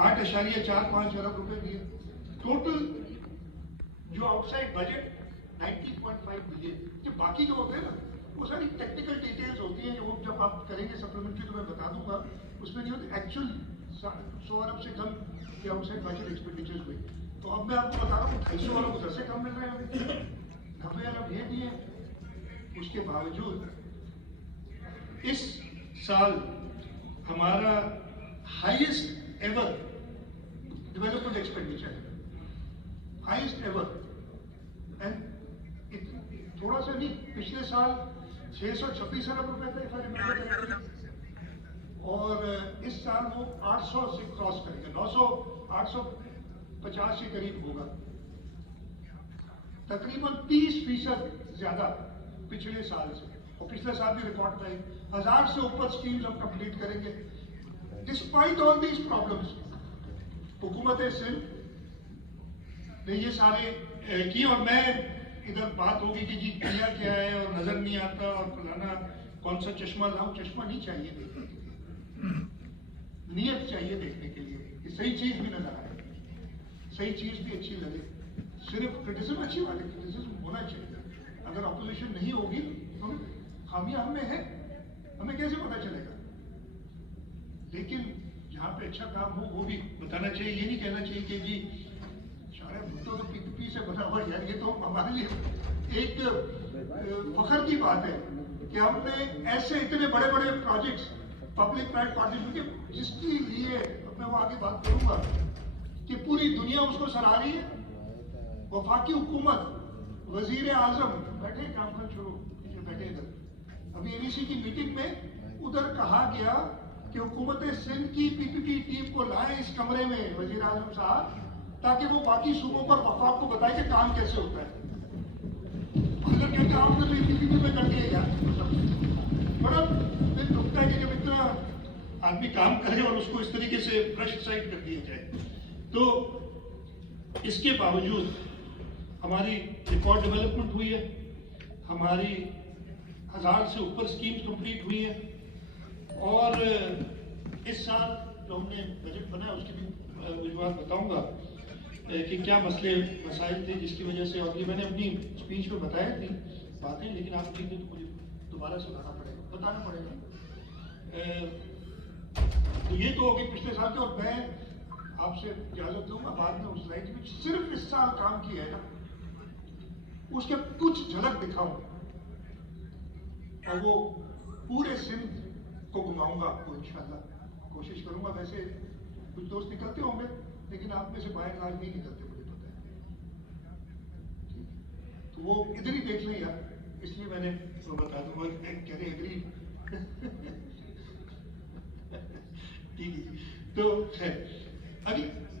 8.45 अरब रुपए दिए। टोटल जो आउटसाइड बजट 19.5 बिलियन। जो बाकी जो होते हैं ना वो सारी टेक्निकल डिटेल्स होती हैं, जो जब आप करेंगे सप्लीमेंट्री तो मैं बता दूंगा, उसमें नहीं होती एक्चुअल 100 अरब से कम के आउटसाइड बजट एक्सपेंडिचर्स हुए। तो अब मैं आपको बता रहा हूँ 250 अरब उधर से कम मिल रहे हैं, 90 अरब ये दिए। उसके बावजूद इस साल हमारा हाईएस्ट एवर डेवलपमेंट एक्सपेंडिचर है, हाईएस्ट एवर। एंड थोड़ा सा नहीं, पिछले साल 626 अरब रुपए थे इफ आई रिमेंबर करेक्टली, और इस साल वो 800 से क्रॉस करेंगे, 900 850 के करीब होगा, तकरीबन 30% ज्यादा पिछले साल से। और पिछले साल भी रिकॉर्ड था, 1000 से ऊपर स्कीम्स हम कंप्लीट करेंगे। डिस्पाइट ऑल दीज प्रॉब्लम्स, हुकूमत सिंध ने ये सारे किए। और मैं इधर बात होगी कि जी किया क्या है और नजर नहीं आता और फलाना कौन सा चश्मा लाऊं, चश्मा नहीं चाहिए देखने के लिए, नियत चाहिए देखने के लिए कि सही चीज भी नजर आए, सही चीज भी अच्छी लगे। सिर्फ क्रिटिसिज्म अच्छी बात है, क्रिटिसिज्म होना चाहिए। अगर अपोजिशन नहीं होगी तो खामियां हमें है, हमें कैसे पता चलेगा। लेकिन जहाँ पे अच्छा काम हो वो भी बताना चाहिए, ये नहीं कहना चाहिए कि जी भुट्टो तो पीपीपी से बना हुआ यार। ये तो हमारे लिए एक फखर की बात है कि हमने ऐसे इतने बड़े बड़े प्रोजेक्ट्स पब्लिक प्राइवेट पार्टनरशिप जिसके लिए मैं वो आगे बात करूंगा कि पूरी दुनिया उसको सराह रही है। वफाकी हुकूमत, वजीर आजम बैठे, कॉन्फ्रेंस शुरू बैठे इधर, अभी एबीसी की मीटिंग में उधर कहा गया कि हुकूमत सिंध की पीपीपी टीम को लाए इस कमरे में वजीर आजम साहब, ताकि वो बाकी सूबों पर वफाक को बताए कि काम कैसे होता है। अगर क्या काम कर रही पीपीपी में कर दिए यार, बड़ा दिल दुखता है कि जब इतना आदमी काम करे और उसको इस तरीके से ब्रश साइड कर दिया जाए। तो इसके बावजूद हमारी रिकॉर्ड डेवलपमेंट हुई है, हमारी 1000 से ऊपर स्कीम्स कंप्लीट हुई है। और इस साल जो हमने बजट बनाया उसकी भी वजूहत बताऊंगा कि क्या मसले मसाइल थे जिसकी वजह से, और ये मैंने अपनी स्पीच में बताया थी बातें, लेकिन आप ठीक है तो मुझे दोबारा से बताना पड़ेगा। तो ये तो होगी पिछले साल के। और मैं आपसे इजाजत दूंगा बाद में उस स्लाइड में सिर्फ इस साल काम किया है ना उसके कुछ झलक दिखाऊं, और वो पूरे सिंध को घुमाऊंगा आपको इंशाल्लाह, कोशिश करूंगा। वैसे कुछ दोस्त निकलते होंगे लेकिन आप में से बाहर आज नहीं निकलते, मुझे पता है। तो वो इधर ही देख लें यार, इसलिए मैंने तो बता दूंगा, कह रहे एग्री ठीक है। तो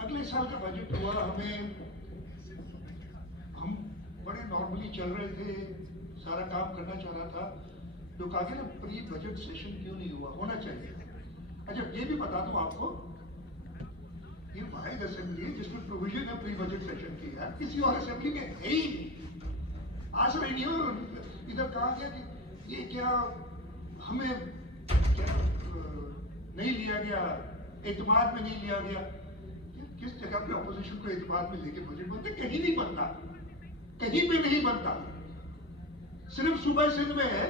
अगले साल का बजट हुआ, हम बड़े नॉर्मली चल रहे थे, सारा काम करना चाह रहा था। लोग आगे ना प्री बजट सेशन क्यों नहीं हुआ, होना चाहिए। अच्छा ये भी बता दूं आपको, ये वाहिद असेंबली है जिसमें प्रोविजन है प्री बजट सेशन की, यार किसी और असेंबली में है ही नहीं। आज रही नहीं हो, इधर कहा गया कि ये क्या हमें क्या नहीं लिया गया, एतमाद में नहीं लिया गया। किस जगह पे ऑपोजिशन को एतमाद में लेके बजट बनते, कहीं नहीं बनता, कहीं पे नहीं बनता। सिर्फ सूबा सिंध में है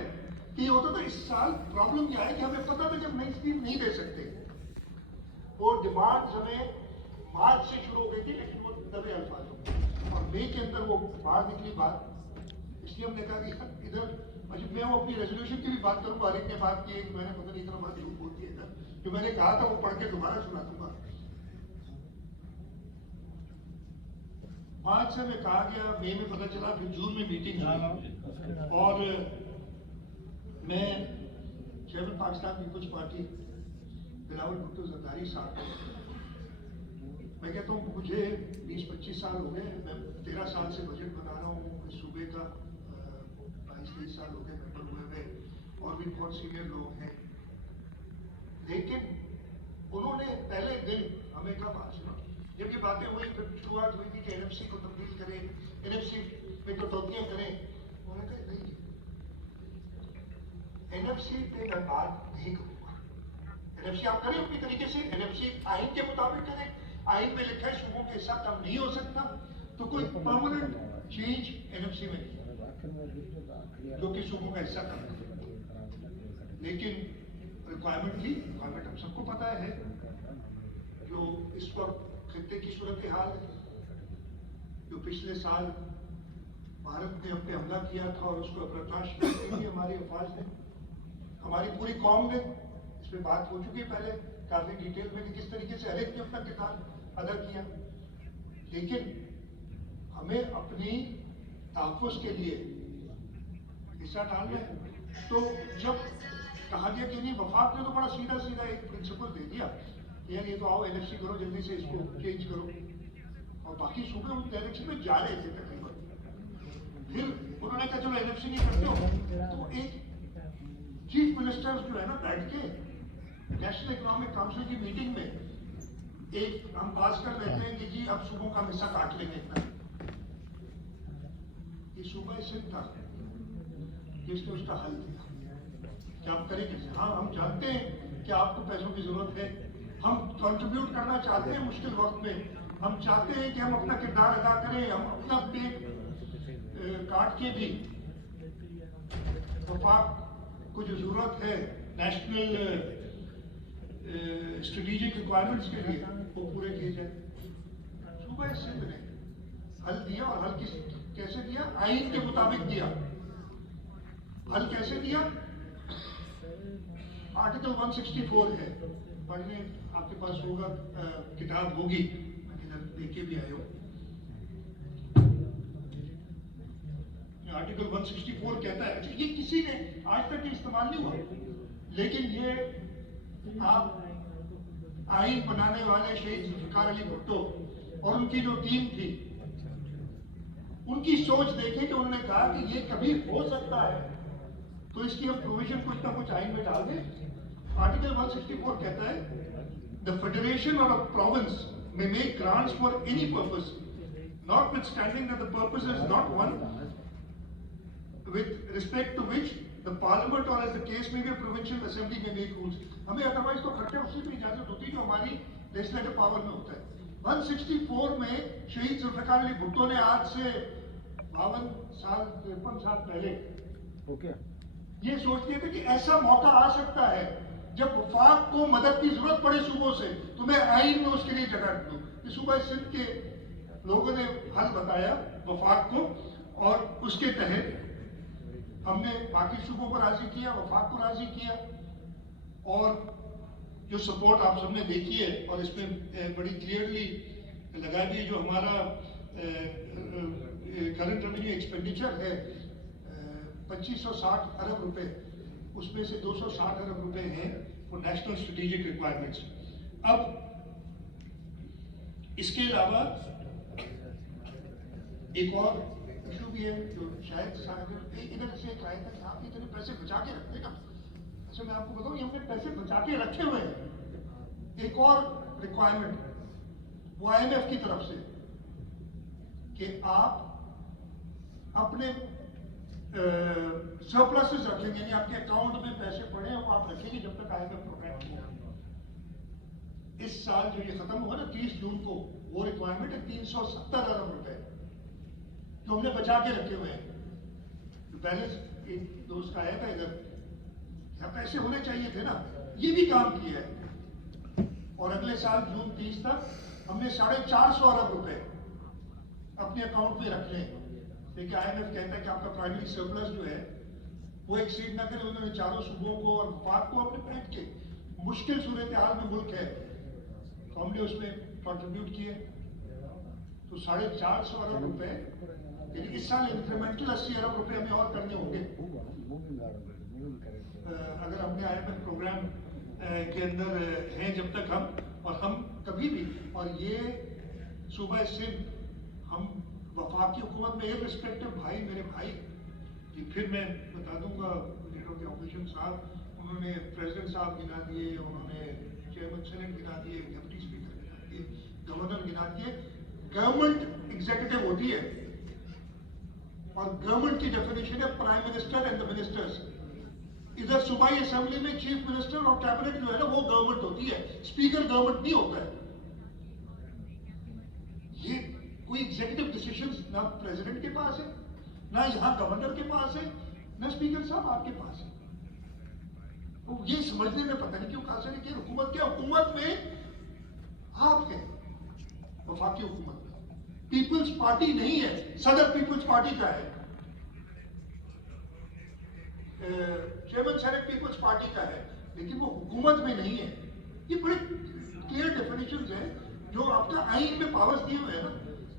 कि होता था। इस साल प्रॉब्लम क्या है कि हमें पता था कि हम नई स्कीम नहीं दे सकते, वो डिमांड हमें मार्च से शुरू हो गई थी, लेकिन वो दबे अल्फाजों में, और मई के अंदर वो बाहर निकली बात। इसलिए हमने कहा कि इधर मैं वो अपनी रेजोल्यूशन की भी बात करूंगा, हर एक ने बात की है कि मैंने पता नहीं इतना बड़ा झूठ बोल दिया इधर, जो मैंने कहा था वो पढ़ के दोबारा सुना दूंगा। मार्च से में कहा गया, मई में पता चला, फिर जून में मीटिंग हुई, और मैं चेयरमैन पाकिस्तान पीपल्स पार्टी बिलावल भुट्टो जरदारी साहब, मैं कहता हूँ मुझे 20-25 साल हो गए, मैं 13 साल से बजट बना रहा हूँ इस सूबे का, 22-23 साल हो गए मेंबर हुए हुए, और भी बहुत सीनियर लोग हैं। लेकिन उन्होंने पहले दिन हमें कहा, बात सुनो, जब ये बातें हुई फिर शुरुआत हुई थी कि एनएफसी को तब्दील करें, एनएफसी में कटौतियां करें। उन्होंने कहा नहीं, एनएफसी पे मैं बात नहीं करूंगा, एनएफसी आप करें अपनी तरीके से, एनएफसी आइन के मुताबिक करें, आइन में लिखा है सूबों के हिस्सा कम नहीं हो सकता, तो कोई परमानेंट चेंज एनएफसी में नहीं जो कि सूबों का हिस्सा कम है। लेकिन रिक्वायरमेंट थी, रिक्वायरमेंट हम सबको पता है जो इस वक्त खित्ते की सूरत हाल है, जो पिछले साल भारत ने अपने हमला किया था और उसको बर्दाश्त करने की हमारी अफवाज ने, हमारी पूरी कौम ने, इस पर बात हो चुकी है पहले काफी डिटेल में कि किस तरीके से हर एक ने अपना किरदार अदा किया। लेकिन हमें अपनी तहफ़्फ़ुज़ के लिए हिस्सा डालना है। तो जब कहा गया कि नहीं, वफाक ने तो बड़ा सीधा सीधा एक प्रिंसिपल दे दिया, यार ये तो आओ एनएफसी करो, जल्दी से इसको चेंज करो, और बाकी सूबे उस डायरेक्शन में जा रहे थे तकरीबन। फिर उन्होंने कहा चलो एनएफसी नहीं करते हो, तो एक चीफ मिनिस्टर्स जो है ना बैठ के नेशनल इकोनॉमिक काउंसिल की मीटिंग में एक हम पास कर लेते हैं कि जी अब सूबों का हिस्सा काट लेंगे इतना। ये सूबा सिंध था जिसने उसका हल दिया कि आप करें कैसे। हाँ, हम जानते हैं कि आपको पैसों की जरूरत है, हम कंट्रीब्यूट करना चाहते हैं मुश्किल वक्त में, हम चाहते हैं कि हम अपना किरदार अदा करें, हम अपना पेट काट के भी वफाक को जो जरूरत है नेशनल स्ट्रेटेजिक रिक्वायरमेंट्स के लिए वो पूरे किए जाए। सूबा सिंध ने हल दिया, और हल कैसे दिया? आइन के मुताबिक दिया। हल कैसे दिया? आर्टिकल 164 है, पढ़ने आपके पास होगा, किताब होगी, मैं इधर देख के भी आए हो। आर्टिकल 164 कहता है, ये किसी ने आज तक इस्तेमाल नहीं हुआ, लेकिन ये आप आइन बनाने वाले शहीद जुल्फिकार अली भुट्टो और उनकी जो टीम थी, उनकी सोच देखें कि उन्होंने कहा कि ये कभी हो सकता है, तो इसकी हम प्रोविजन कुछ ना कुछ आइन में डाल दें। आर्टिकल 164 कहता है, द फेडरेशन और अ province may make grants for any purpose, notwithstanding that the purpose is not one with respect to which the parliament or as the case may be a provincial assembly may make rules. हमें otherwise तो खर्चे उसी में इजाजत होती है जो हमारी लेजिस्लेटिव पावर में होता है। 164 में शहीद जुल्फिकार अली भुट्टो ने आज से 52 साल 53 साल पहले ये सोचते थे कि ऐसा मौका आ सकता है जब वफाक को मदद की जरूरत पड़े सूबों से, तो मैं आइन में उसके लिए जगह दूं। ये सूबा सिंध के लोगों ने हल बताया वफाक को, और उसके तहत हमने बाकी सूबों को राजी किया, वफाक को राजी किया, और जो सपोर्ट आप सबने देखी है और इसमें बड़ी क्लियरली लगा भी, जो हमारा करंट रेवेन्यू एक्सपेंडिचर है 2560 अरब रुपए, उसमें से 260 अरब रुपए हैं फॉर नेशनल स्ट्रेटेजिक रिक्वायरमेंट्स। अब इसके अलावा एक और इशू भी है जो शायद इधर से एक आया था कि आप इतने पैसे बचा के रखते का। अच्छा, मैं आपको बताऊं, ये हमने पैसे बचा के रखे हुए हैं। एक और रिक्वायरमेंट वो IMF की तरफ से कि आप अपने सरप्लसेस रखेंगे, यानी आपके अकाउंट में पैसे पड़े हैं वो आप रखेंगे जब तक IMF प्रोग्राम होगा। इस साल जो ये खत्म हुआ ना 30 जून को, वो रिक्वायरमेंट है 370 अरब रुपए जो हमने बचा के रखे हुए हैं। जो बैलेंस एक दोस्त का आया था इधर, क्या पैसे होने चाहिए थे ना, ये भी काम किया है। और अगले साल जून 30 तक हमने 450 अरब रुपए अपने अकाउंट में रख लें। देखिए IMF कहता है कि आपका प्राइमरी सरप्लस जो है वो एक्सीड ना करे। उन्होंने चारों सूबों को और वफाक को अपने बैठ के, मुश्किल सूरत हाल में मुल्क है, तो हमने उसमें कंट्रीब्यूट किए। तो 450 अरब रुपए, यानी इस साल इंक्रीमेंटल 80 अरब रुपए हमें और करने होंगे अगर हमने IMF प्रोग्राम के अंदर हैं जब तक हम, और हम कभी भी, और ये सूबा सिंध हम वफाक की हुकूमत में इर्रिस्पेक्टिव भाई, मेरे भाई, फिर मैं बता दूंगा लीडर के ऑपोजिशन साहब, उन्होंने प्रेसिडेंट साहब गिना दिए, उन्होंने चेयरमैन सेनेट गिना दिए, डिप्टी स्पीकर गिना दिए, गवर्नर गिना दिए। गवर्नमेंट एग्जीक्यूटिव होती है और गवर्नमेंट की डेफिनेशन है prime minister and the ministers. इधर सूबाई असेंबली में चीफ मिनिस्टर और कैबिनेट जो है ना वो गवर्नमेंट होती है, स्पीकर गवर्नमेंट नहीं होता है। ये कोई एग्जीक्यूटिव डिसीजन ना प्रेसिडेंट के पास है, ना यहाँ गवर्नर के पास है, ना स्पीकर साहब आपके पास है। तो ये समझने में पता नहीं क्यों कासिर है कि हुकूमत क्या, हुकूमत में आप है, वफाकी हुकूमत में पीपल्स पार्टी नहीं है, सदर पीपल्स पार्टी का है, चेयरमैन सेनेट पीपल्स पार्टी का है, लेकिन वो हुकूमत में नहीं है। ये बड़े क्लियर डेफिनेशंस हैं जो आपका आइन में पावर्स दिए हुए हैं ना।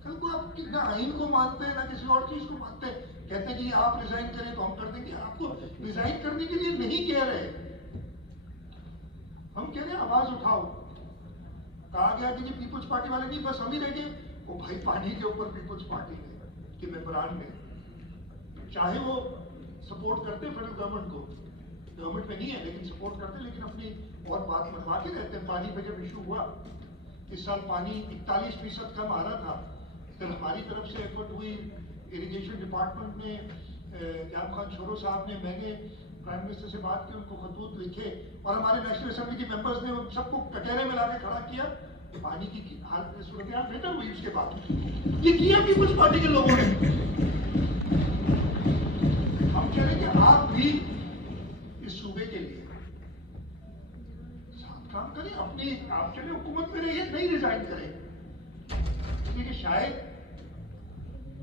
कल को आप ना आइन को मानते हैं ना किसी और चीज को मानते हैं, कहते हैं कि आप रिजाइन करें तो हम कर देंगे। आपको रिजाइन करने के लिए नहीं कह रहे, हम कह रहे हैं आवाज उठाओ। कहा गया कि पीपल्स पार्टी वाले नहीं, बस हम ही रह गए। वो भाई पानी के ऊपर पीपल्स पार्टी है कि मेंबरान में, चाहे वो सपोर्ट करते फेडरल गवर्नमेंट को, गवर्नमेंट में नहीं है लेकिन सपोर्ट करते, लेकिन अपनी और बात मनवा के रहते हैं। पानी पे जब इशू हुआ, इस साल पानी 41% कम आ रहा था, फिर हमारी तरफ से एफर्ट हुई, इरिगेशन डिपार्टमेंट ने, जाम खान छोरो साहब ने, मैंने प्राइम मिनिस्टर से बात की, उनको खतूत लिखे और हमारे नेशनल असेंबली के मेंबर्स ने सबको कटहरे में लाके खड़ा किया। पानी की सूरत हाल बेहतर हुई उसके बाद। ये किया पीपल्स पार्टी के लोगों ने। हम कह रहे हैं कि आप भी इस सूबे के लिए साथ काम करें, अपनी आप चले हुकूमत में रहिए, नहीं रिजाइन करें, क्योंकि शायद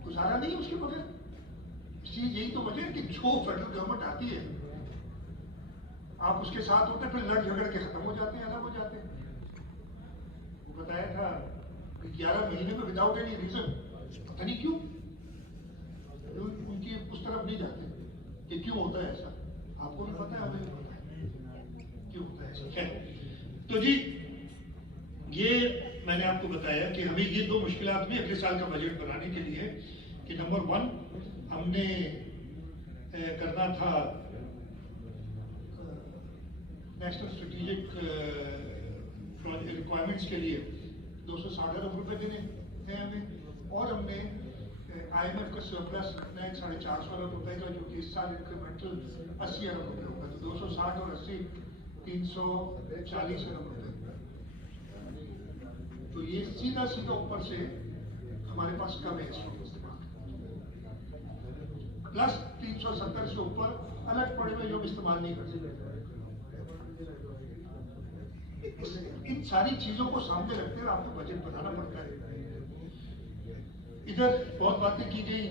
गुजारा नहीं उसके बगैर। यही तो वजह है कि जो फेडरल गवर्नमेंट आती है आप उसके साथ होते, फिर लड़ झगड़ के खत्म हो जाते हैं, अलग हो जाते हैं। वो बताया था कि 11 महीने में विदाउट एनी रीजन, पता नहीं क्यों उनकी उस तरफ नहीं जाते कि क्यों होता है ऐसा। आपको भी पता है, हमें भी पता है क्यों होता है ऐसा। तो जी ये मैंने आपको बताया कि हमें ये दो मुश्किलात भी अगले साल का बजट बनाने के लिए कि नंबर 1 हमने करना था नेशनल स्ट्रेटेजिक रिक्वायरमेंट्स के लिए 260 अरब रुपए देने हैं हमें, और हमने IMF का सरप्लस रखना है 450 अरब रुपए का, जो कि इस साल इंक्रीमेंटल 80 अरब रुपए होगा। तो 260 और 80 340 अरब रुपए। तो ये सीधा सीधा ऊपर से हमारे पास कम है इस वक्त इस्तेमाल, प्लस 370 से ऊपर अलग पड़े हुए जो इस्तेमाल नहीं कर सकते। इन सारी चीजों को सामने रखते हुए आपको बजट बनाना पड़ता है। इधर बहुत बातें की गई